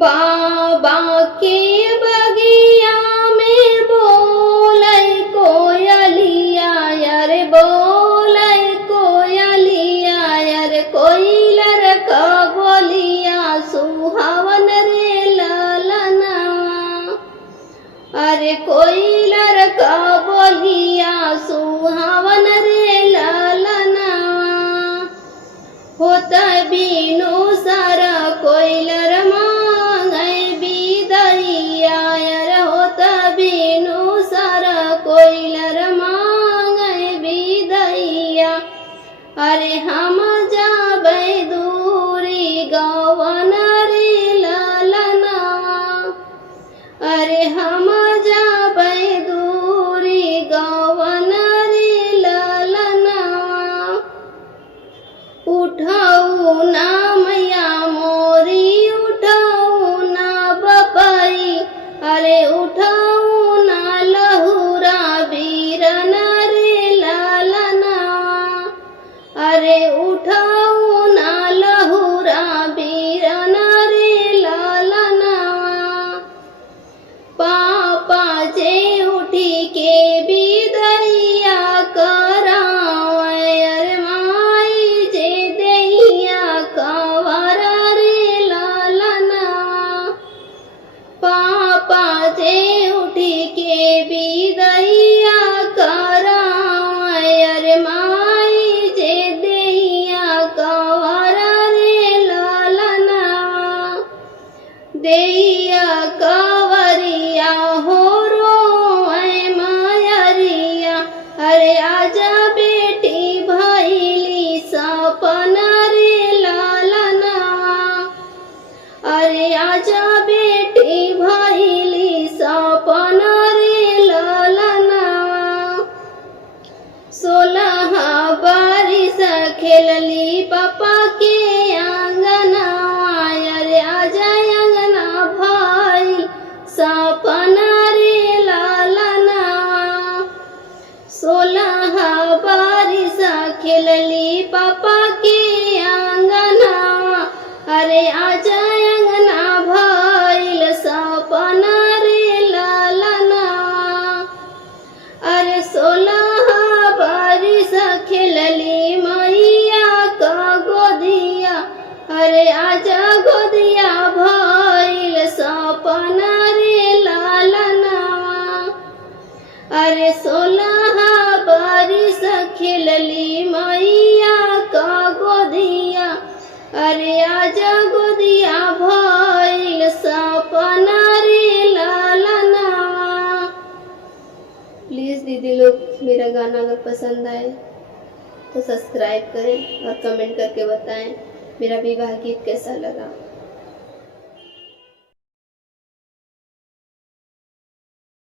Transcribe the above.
बाबा के बगिया में बोलै कोयलिया यार, बोलै कोयलिया यार, कोयलर का बोलिया सुहावन रे ललनवा। अरे कोयलर का बोलिया सुहावन रे ललनवा। होत बीनु सर कोयलर मांगै बिदैया यार, होत बीनु सर कोयलर मांगै बिदैया। अरे हम जाबै दूरी गवन रे ललनवा। अरे हम जाबै दूरी गवन रे ललनवा। उठऊ ना मैया मोरी, उठऊ ना बपई, अरे उठऊ ना लहुरा बीरन रे ललनवा। अरे उठऊ ना लहुरा बीरन रे ललनवा। पापा जे उठी के बिदैया करावै, अरे माई जे दैया कवर रे ललनवा। पापा जे उठी के बिदैया करावै, अरे माई जे दैया कवर रे ललनवा। दैया कवरिया हो रोए मायरिया, अरे आजा बेटी भैली सपन रे ललनवा। अरे आजा बेटी भैली सपन रे ललनवा। 16 बरिस खेलली पापा के आंगनवा, अरे आजा अंगना भइल सपन रे ललनवा। 16 बरिस खेलली पापा के आंगनवा, अरे आजा अंगना भइल सपन रे ललनवा। अरे 16 बरिस खेलली मैया का गोदिया, अरे आजा गोदिया भइल सपन रे ललनवा। अरे 16 बरिस खेलली मैया का गोदिया, अरे आजा गोदिया भइल सपन रे ललनवा। प्लीज़ दीदी लोग मेरा गाना अगर पसंद आए तो सब्सक्राइब करें और कमेंट करके बताएं मेरा विवाह गीत कैसा लगा।